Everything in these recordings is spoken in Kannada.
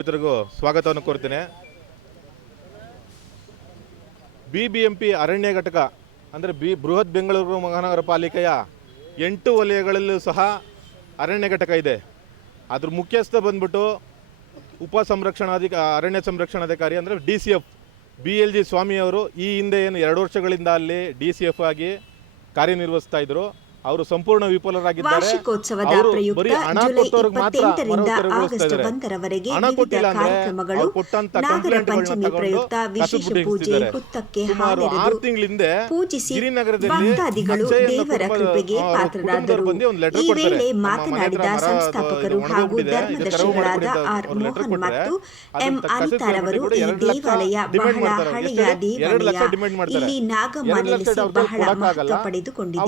ರೈತರಿಗೂ ಸ್ವಾಗತವನ್ನು ಕೋರ್ತೀನಿ ಬಿ ಬಿ ಎಂ ಪಿ ಅರಣ್ಯ ಘಟಕ, ಅಂದರೆ ಬಿ ಬೃಹತ್ ಬೆಂಗಳೂರು ಮಹಾನಗರ ಪಾಲಿಕೆಯ ಎಂಟು ವಲಯಗಳಲ್ಲೂ ಸಹ ಅರಣ್ಯ ಘಟಕ ಇದೆ. ಅದ್ರ ಮುಖ್ಯಸ್ಥ ಬಂದ್ಬಿಟ್ಟು ಉಪ ಸಂರಕ್ಷಣಾಧಿಕ, ಅರಣ್ಯ ಸಂರಕ್ಷಣಾಧಿಕಾರಿ ಅಂದರೆ D C F, B L G ಸ್ವಾಮಿಯವರು ಈ ಹಿಂದೆ ಏನು ಎರಡು ವರ್ಷಗಳಿಂದ ಅಲ್ಲಿ ಡಿ ಸಿ ಎಫ್ ಆಗಿ ಕಾರ್ಯನಿರ್ವಹಿಸ್ತಾ ಇದ್ರು. ಅವರು ಸಂಪೂರ್ಣ ವಿಫಲರಾಗಿದ್ದಾರೆ. ವಾರ್ಷಿಕೋತ್ಸವದ ಪ್ರಯುಕ್ತ ಬರೀ ಹಣ ಜುಲೈ ಇಪ್ಪತ್ತೆಂಟರಿಂದ ಆಗಸ್ಟ್ ತೆರವುಗೊಳಿಸ್ತಾ ಒಂದರವರೆಗೆ ವಿವಿಧ ಕಾರ್ಯಕ್ರಮಗಳು ನಾಗರ ಪಂಚಮಿ ಪ್ರಯುಕ್ತ ವಿಶೇಷ ಪೂಜೆ. ಹುತ್ತಕ್ಕೆ ಹಾಲೆರೆದು ಪೂಜಿಸಿ ಭಕ್ತಾದಿಗಳು ದೇವರ ಕೃಪೆಗೆ ಪಾತ್ರರಾದರು. ಈ ವೇಳೆ ಮಾತನಾಡಿದ ಸಂಸ್ಥಾಪಕರು ಹಾಗೂ ಧರ್ಮದರ್ಶಿಗಳಾದ ಆರ್ ಮೋಹನ್ ಮತ್ತು ಎಂ ಅನಿತಾರವರು ಈ ದೇವಾಲಯ ಬಹಳ. ಹಳೆಯ ದೇವಾಲಯ. ಇಲ್ಲಿ ನಾಗಮ್ಮ ನೆಲೆಸಿ ಬಹಳ ಮಹತ್ವ ಪಡೆದುಕೊಂಡಿದೆ.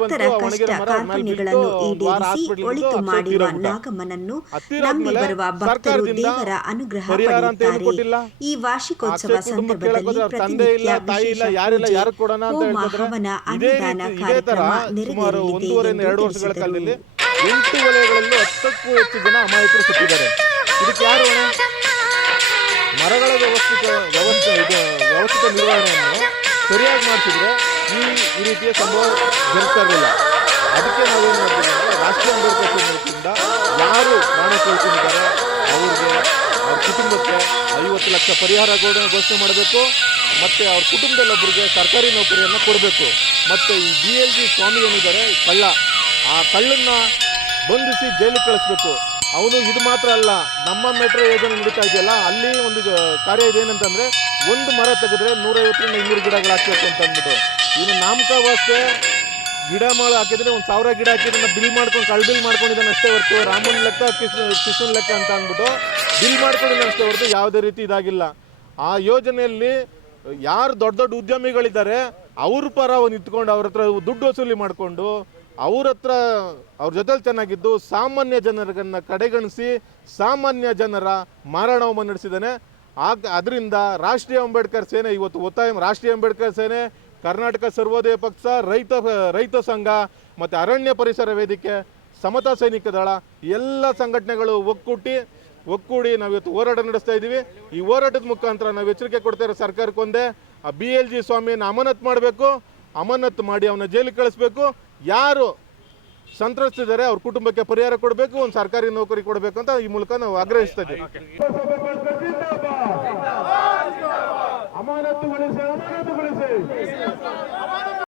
ಭಕ್ತರ ಕಷ್ಟ ಕಾರ್ಪಣ್ಯಗಳನ್ನು ಈಡೇರಿಸಿ ಒಳಿತು ಮಾಡಿರುವ ನಾಗಮ್ಮನನ್ನು ನಂಬಿ ಬರುವ ಭಕ್ತರು ದೇವರ ಅನುಗ್ರಹ? ಪಡೆಯುತ್ತಾರೆ. ಈ ವಾರ್ಷಿಕೋತ್ಸವ ಸಂದರ್ಭದಲ್ಲಿ ಪ್ರತಿನಿತ್ಯ ವಿಶೇಷ ಹೋಮ ಹವನ ಅನ್ನದಾನ ಕಾರ್ಯಕ್ರಮ ನೆರವೇರಲಿದೆ ಎಂದು ತಿಳಿಸಿದರು ಕಾಲದಲ್ಲಿ ಎಂಟು ವಲಯಗಳಲ್ಲಿ ಹತ್ತಕ್ಕೂ ಹೆಚ್ಚು ಜನ ಅಮಾಯಕರು ಸುತ್ತಿದ್ದಾರೆ ಇದಕ್ಕೆ ಯಾರು ಮರಗಳ ವ್ಯವಸ್ಥಿತ ವ್ಯವಸ್ಥೆ ಇದು ವ್ಯವಸ್ಥಿತ ನಿರ್ವಹಣೆಯನ್ನು ಸರಿಯಾಗಿ ಮಾಡಿಸಿದ್ರೆ ಈ ಈ ರೀತಿಯ ಸಂಭವ ಜರುಗ್ತಾ ಇರಲಿಲ್ಲ. ಅದಕ್ಕೆ ನಾವೇನು ಮಾಡ್ತೀವಿ ಅಂದರೆ ರಾಷ್ಟ್ರೀಯ ಅಂಬೇಡ್ಕರ್ ಸಮಿತಿಯಿಂದ ಯಾರು ಪ್ರಾಣ ಕಳ್ಕೊಂಡಿದ್ದಾರೆ ಅವ್ರಿಗೆ ಅವ್ರ ಕುಟುಂಬಕ್ಕೆ ಐವತ್ತು ಲಕ್ಷ ಪರಿಹಾರ ಘೋಷಣೆ ಮಾಡಬೇಕು, ಮತ್ತು ಅವ್ರ ಕುಟುಂಬದಲ್ಲೊಬ್ಬರಿಗೆ ಸರ್ಕಾರಿ ನೌಕರಿಯನ್ನು ಕೊಡಬೇಕು. ಮತ್ತು ಈ ಬಿ ಎಲ್ ಜಿ ಸ್ವಾಮಿ ಏನಿದ್ದಾರೆ, ಕಳ್ಳ. ಆ ಕಳ್ಳನ್ನು ಬಂಧಿಸಿ ಜೈಲಿಗೆ ಕಳಿಸ್ಬೇಕು. ಅವನು ಇದು ಮಾತ್ರ ಅಲ್ಲ, ನಮ್ಮ ಮೆಟ್ರೋ ಯೋಜನೆ ನಡೀತಾ ಇದೆಯಲ್ಲ, ಅಲ್ಲಿ ಒಂದು ಕಾರ್ಯ ಇದೇನಂತಂದ್ರೆ ಒಂದು ಮರ ತೆಗೆದ್ರೆ ನೂರೈವತ್ತರಿಂದ ಇನ್ನೂರು ಗಿಡಗಳು ಹಾಕಬೇಕು ಅಂತ ಅಂದ್ಬಿಟ್ಟು. ನಾಮಕ ವಾಸ್ತೆ ಗಿಡ ಮಾಳು ಹಾಕಿದ್ರೆ ಒಂದು ಸಾವಿರ ಗಿಡ ಹಾಕಿದ್ರೆ ಬಿಲ್ ಮಾಡ್ಕೊಂಡು ಕಳ್ ಬಿಲ್ ಮಾಡ್ಕೊಂಡಿದ್ದಾನೆ ಅಷ್ಟೇ ಹೊರತು, ರಾಮನ್ ಲೆಕ್ಕ ಕಿಸ್ ಕಿಶನ್ ಲೆಕ್ಕ ಅಂತ ಅಂದ್ಬಿಟ್ಟು ಬಿಲ್ ಮಾಡ್ಕೊಂಡಿದ್ದಾನೆ ಅಷ್ಟೇ ಹೊರತು ಯಾವುದೇ ರೀತಿ ಇದಾಗಿಲ್ಲ. ಆ ಯೋಜನೆಯಲ್ಲಿ ಯಾರು ದೊಡ್ಡ ದೊಡ್ಡ ಉದ್ಯಮಿಗಳಿದ್ದಾರೆ, ಅವ್ರ ಪರ ನಿಂತ್ಕೊಂಡು ಅವ್ರ ಹತ್ರ ದುಡ್ಡು ವಸೂಲಿ ಮಾಡಿಕೊಂಡು ಅವ್ರ ಹತ್ರ ಅವ್ರ ಜೊತೆಲಿ ಚೆನ್ನಾಗಿದ್ದು ಸಾಮಾನ್ಯ ಜನರನ್ನ ಕಡೆಗಣಿಸಿ ಸಾಮಾನ್ಯ ಜನರ ಮಾರಾಣವನ್ನು ನಡೆಸಿದ್ದಾನೆ. ಆಗ ಅದರಿಂದ ರಾಷ್ಟ್ರೀಯ ಅಂಬೇಡ್ಕರ್ ಸೇನೆ ಇವತ್ತು ಒತ್ತಾಯ ರಾಷ್ಟ್ರೀಯ ಅಂಬೇಡ್ಕರ್ ಸೇನೆ, ಕರ್ನಾಟಕ ಸರ್ವೋದಯ ಪಕ್ಷ, ರೈತ ರೈತ ಸಂಘ ಮತ್ತು ಅರಣ್ಯ ಪರಿಸರ ವೇದಿಕೆ, ಸಮತಾ ಸೈನಿಕ ದಳ ಎಲ್ಲ ಸಂಘಟನೆಗಳು ಒಕ್ಕೂಟಿ ಒಕ್ಕೂಡಿ ನಾವು ಇವತ್ತು ಹೋರಾಟ ನಡೆಸ್ತಾ ಇದ್ದೀವಿ. ಈ ಹೋರಾಟದ ಮುಖಾಂತರ ನಾವು ಎಚ್ಚರಿಕೆ ಕೊಡ್ತಾ ಇರೋ ಸರ್ಕಾರಕ್ಕೊಂದೇ ಆ ಬಿ ಎಲ್ ಜಿ ಸ್ವಾಮಿಯನ್ನು ಅಮಾನತ್ ಮಾಡಬೇಕು. ಅಮಾನತ್ ಮಾಡಿ ಅವನ ಜೈಲಿಗೆ ಕಳಿಸ್ಬೇಕು. ಯಾರು ಸಂತ್ರಸ್ತಿದ್ದಾರೆ ಅವ್ರ ಕುಟುಂಬಕ್ಕೆ ಪರಿಹಾರ ಕೊಡಬೇಕು, ಒಂದು ಸರ್ಕಾರಿ ನೌಕರಿ ಕೊಡಬೇಕು ಅಂತ ಈ ಮೂಲಕ ನಾವು ಆಗ್ರಹಿಸ್ತಾ ಇದ್ದೀವಿ.